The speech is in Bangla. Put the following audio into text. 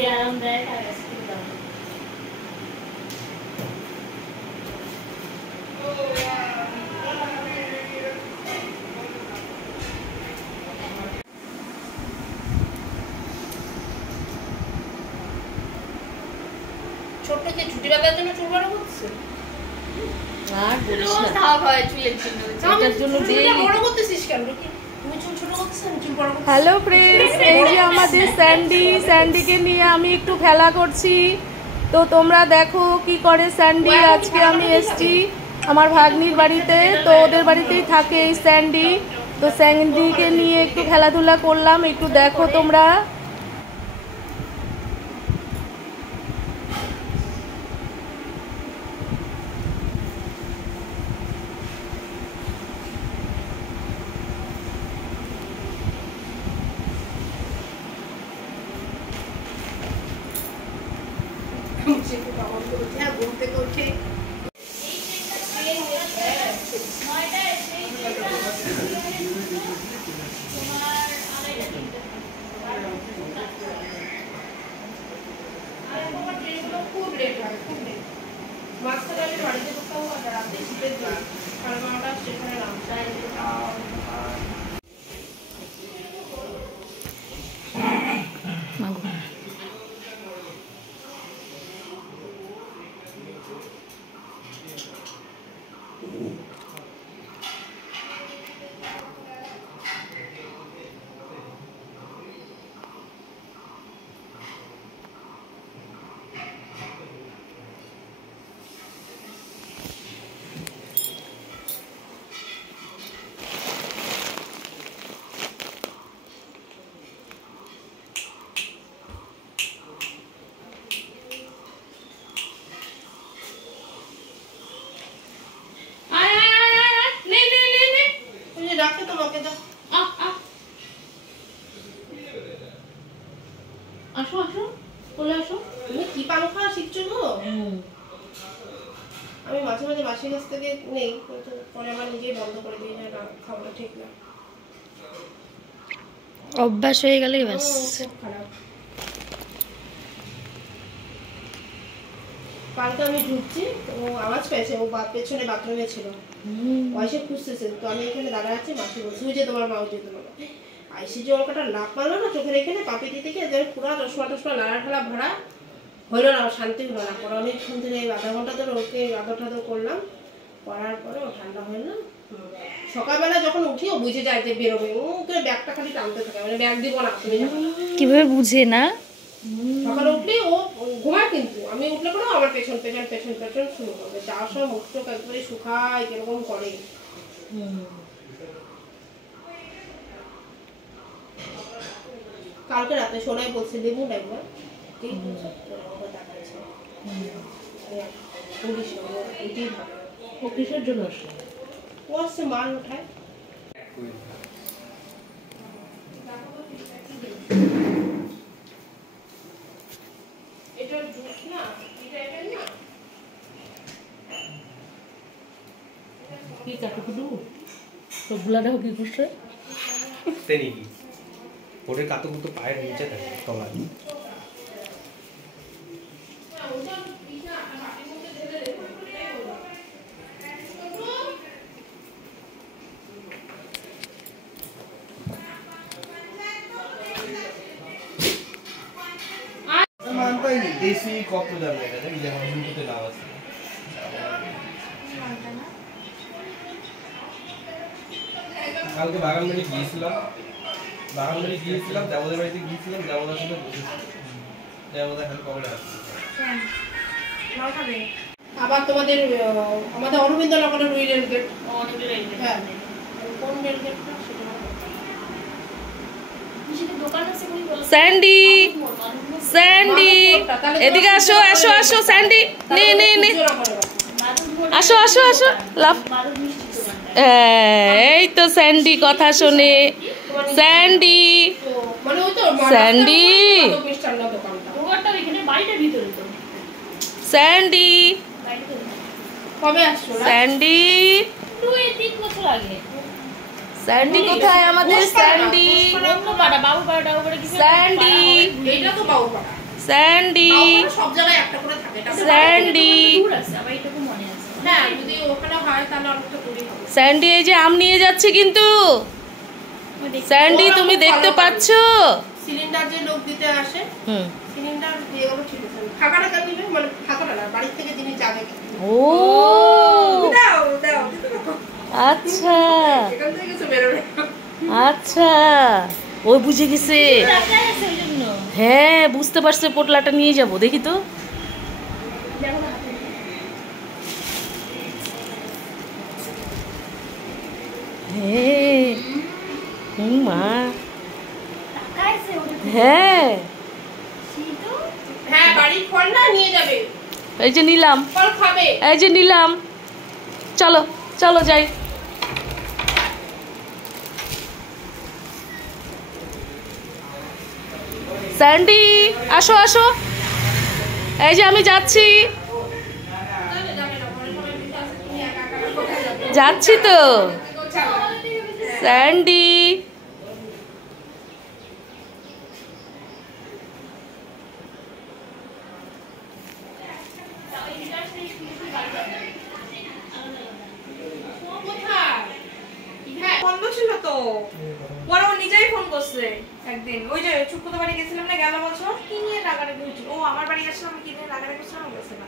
आरामदायक आइसक्रीम दाओ। ছোট কে ছুটি বাঁধার জন্য চুল বড় করছে আর বলিস না তাও হয় চুলের জন্য এটার জন্য ডেইলি বড় করতেছিস কেন কি তুমি চুল ছোট করছিস আমি চুল বড় করছি। হ্যালো ফ্রেন্ডস, এই যে আমাদের স্যান্ডিকে নিয়ে আমি একটু খেলা করছি। তো তোমরা দেখো কি করে স্যান্ডি। আজকে আমি এসছি আমার ভাগ্নির বাড়িতে, তো ওদের বাড়িতেই থাকে এই স্যান্ডি। তো স্যান্ডিকে নিয়ে একটু খেলাধুলা করলাম, একটু দেখো তোমরা। আসো আসো চলে আসো। তুমি কি পান খাওয়া শিখছো গো? আমি মাঝে মাঝে বাসির কাছ থেকে নেই, কিন্তু পরে আমার নিজেই বন্ধ করে দিয়ে যায়, না খাওয়াটা ঠিক না। অভ্যাস হয়ে গেলেই ব্যাস। খুব খারাপ। কালকে আমি ঢুকছি, ও আওয়াজ পেয়েছে, ও পেছনে বাথরুমে ছিল, পয়সা খুঁজতেছে। তো আমি এখানে দাঁড়া আছি, মাসি বলছি ওই যে তোমার মা, ওই যে তোমার মা। আইসি যে ওর লাভ মারলো না চোখের এখানে পাপিটি থেকে, পুরো চশমা টশমা লাড়া ঠালা ভরা হইলো না, শান্তি হলো না। পরে অনেকক্ষণ ধরে আধা ঘন্টা ধরে ওকে আদর টাদর করলাম, করার পরে ও ঠান্ডা হয়ে না। সকালবেলা যখন উঠি ও বুঝে যায় যে বেরোবে, ওকে ব্যাগটা খালি টানতে থাকে, মানে ব্যাগ দিব না তুমি কিভাবে বুঝে না। সকালে উঠলে ও ঘুমায়, কিন্তু আমি উঠলে পরে আমার পেছন পেছন পেছন পেছন শুরু করবে। যাওয়ার সময় মুখ চোখ একবারে শুকায় কিরকম করে। কালকে রাতে সোনাই বলছে লেবু লাগবে, ঠিক বলছে, দেখাচ্ছে পুলিশ এটাই ভাবে। ও কিসের জন্য আসলো? ও আসছে মাল উঠায়। এটা জুস না, এটা এখানে না কি কাটুকুটু সবগুলা দেখো কি করছে তেনি কি ওরে কাতুকুতু পায়ের নিচে থাকে তলায়। দেশি কত দাম এটা জানি, যেমন দুটোতে নাম আছে। কালকে বাগানবাড়ি গিয়েছিলাম, দেবদার বাড়িতে গিয়েছিলাম, দেবদার সাথে বসেছিলাম, দেবদা খালি কবে আসছে। আবার তোমাদের আমাদের অরবিন্দ নগরের রুই রেল গেট, হ্যাঁ কোন রেল গেটটা স্যান্ডি, স্যান্ডি এদিকে আসো, আসো আসো স্যান্ডি, নে নে নে আসো আসো আসো লাভ। এই তো স্যান্ডি কথা শোনে। স্যান্ডি, স্যান্ডি, স্যান্ডি, কবে আসছো? স্যান্ডি, স্যান্ডি কোথায় আমাদের? স্যান্ডি, স্যান্ডি, স্যান্ডি সব জায়গায় একটা করে থাকে এটা স্যান্ডি দূর আছে আবার এইটুকু মনে আছে। হ্যাঁ যদি ওখানে হয় তাহলে অনেকটা দূরই হবে। স্যান্ডি এই যে আম নিয়ে যাচ্ছে কিন্তু স্যান্ডি তুমি দেখতে পাচ্ছ? সিলিন্ডার যে লোক দিতে আসে হুম সিলিন্ডার দিয়ে গেলো ঠিক আছে ফাঁকা টাকা দিবে মানে ফাঁকাটা না বাড়ির থেকে জিনিস যাবে ও দাও দাও আচ্ছা এখান থেকে কিছু বেরোবে আচ্ছা ও বুঝে গেছে। টাকাই আছে ওই জন্য। হ্যাঁ বুঝতে পারছে, পোটলাটা নিয়ে যাব দেখি তো। হ্যাঁ মা টাকাই আছে ওটা। হ্যাঁ সিধু হ্যাঁ বাড়ির ফল না নিয়ে যাবে এই যে নিলাম, ফল খাবে এই যে নিলাম, চলো চলো যাই। স্যান্ডি আসো আসো, এই যে আমি যাচ্ছি যাচ্ছি তো স্যান্ডি। বন্ধ ছিল তো, পরে ও নিজেই ফোন করছে একদিন, ওই যে চুক্কুতো বাড়ি গেছিলাম না গেল বছর, কি নিয়ে রাগারাগি হচ্ছিল, ও আমার বাড়ি আসছিলাম কি নিয়ে রাগারাগি করছিলাম গেছে না।